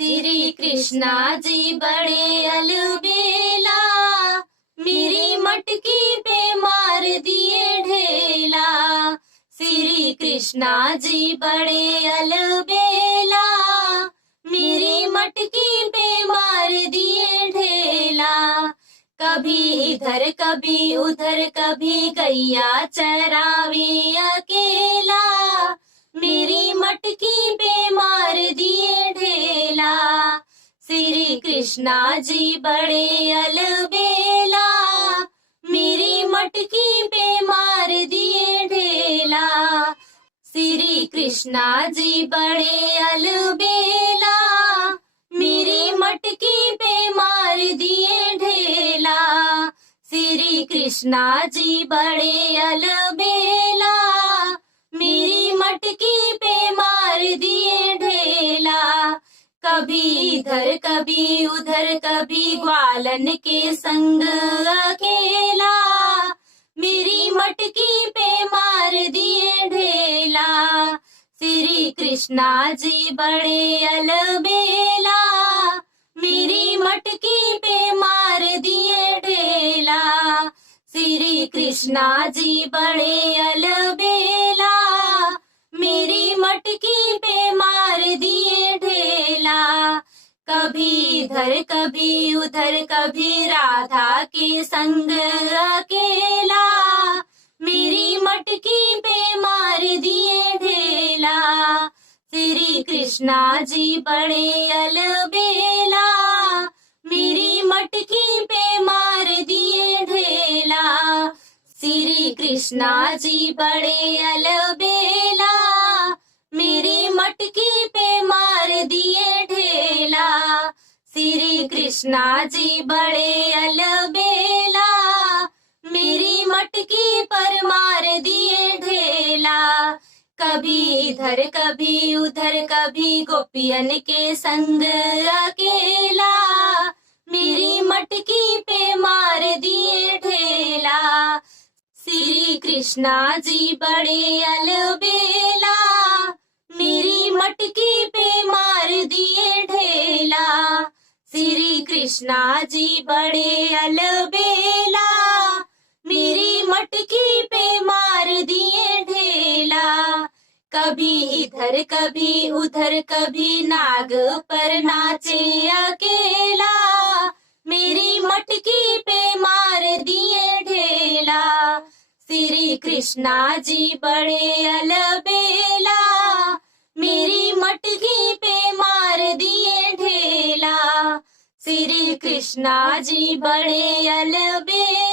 श्री कृष्णा जी बड़े अलबेला, मेरी मटकी पे मार दिए ढेला। श्री कृष्णा जी बड़े अलबेला, मेरी मटकी पे मार दिए ढेला। कभी इधर कभी उधर, कभी गैया चरावे अकेला, मेरी मटकी पे मार दिए ढेला। श्री कृष्णा जी बड़े अलबेला, मेरी मटकी पे मार दिए ढेला। श्री कृष्णा जी बड़े अलबेला, मेरी मटकी पे मार दिए ढेला। श्री कृष्णा जी बड़े अलबेला, मेरी मटकी पे मार दिए ढेला। कभी इधर कभी उधर, कभी ग्वालन के संग अकेला, मेरी मटकी पे मार दिए ढेला। श्री कृष्णा जी बड़े अलबेला, मेरी मटकी पे मार दिए ढेला। श्री कृष्णा जी बड़े अलबेला, मेरी मटकी पे मार दिए ढेला। कभी इधर कभी उधर, कभी राधा के संग अकेला, मेरी मटकी पे मार दिए ढेला। श्री कृष्णा जी बड़े अलबेला, मेरी मटकी पे मार दिए ढेला। श्री कृष्णा जी बड़े अलबेला, मेरी मटकी पे मार दिए ढेला। श्री कृष्णा जी बड़े अलबेला, मेरी मटकी पर मार दिए ढेला। कभी इधर कभी उधर, कभी गोपियन के संग अकेला, मेरी मटकी पे मार दिए ढेला। श्री कृष्णा जी बड़े अलबेला, मेरी मटकी पे मार दिए ढेला। श्री कृष्णा जी बड़े अलबेला, मेरी मटकी पे मार दिए ढेला। कभी इधर कभी उधर, कभी नाग पर नाचे अकेला, मेरी मटकी पे मार दिए ढेला। श्री कृष्णा जी बड़े अलबेला, मेरी मटकी पे मार दिए ढेला। श्री कृष्णा जी बड़े अलबेला,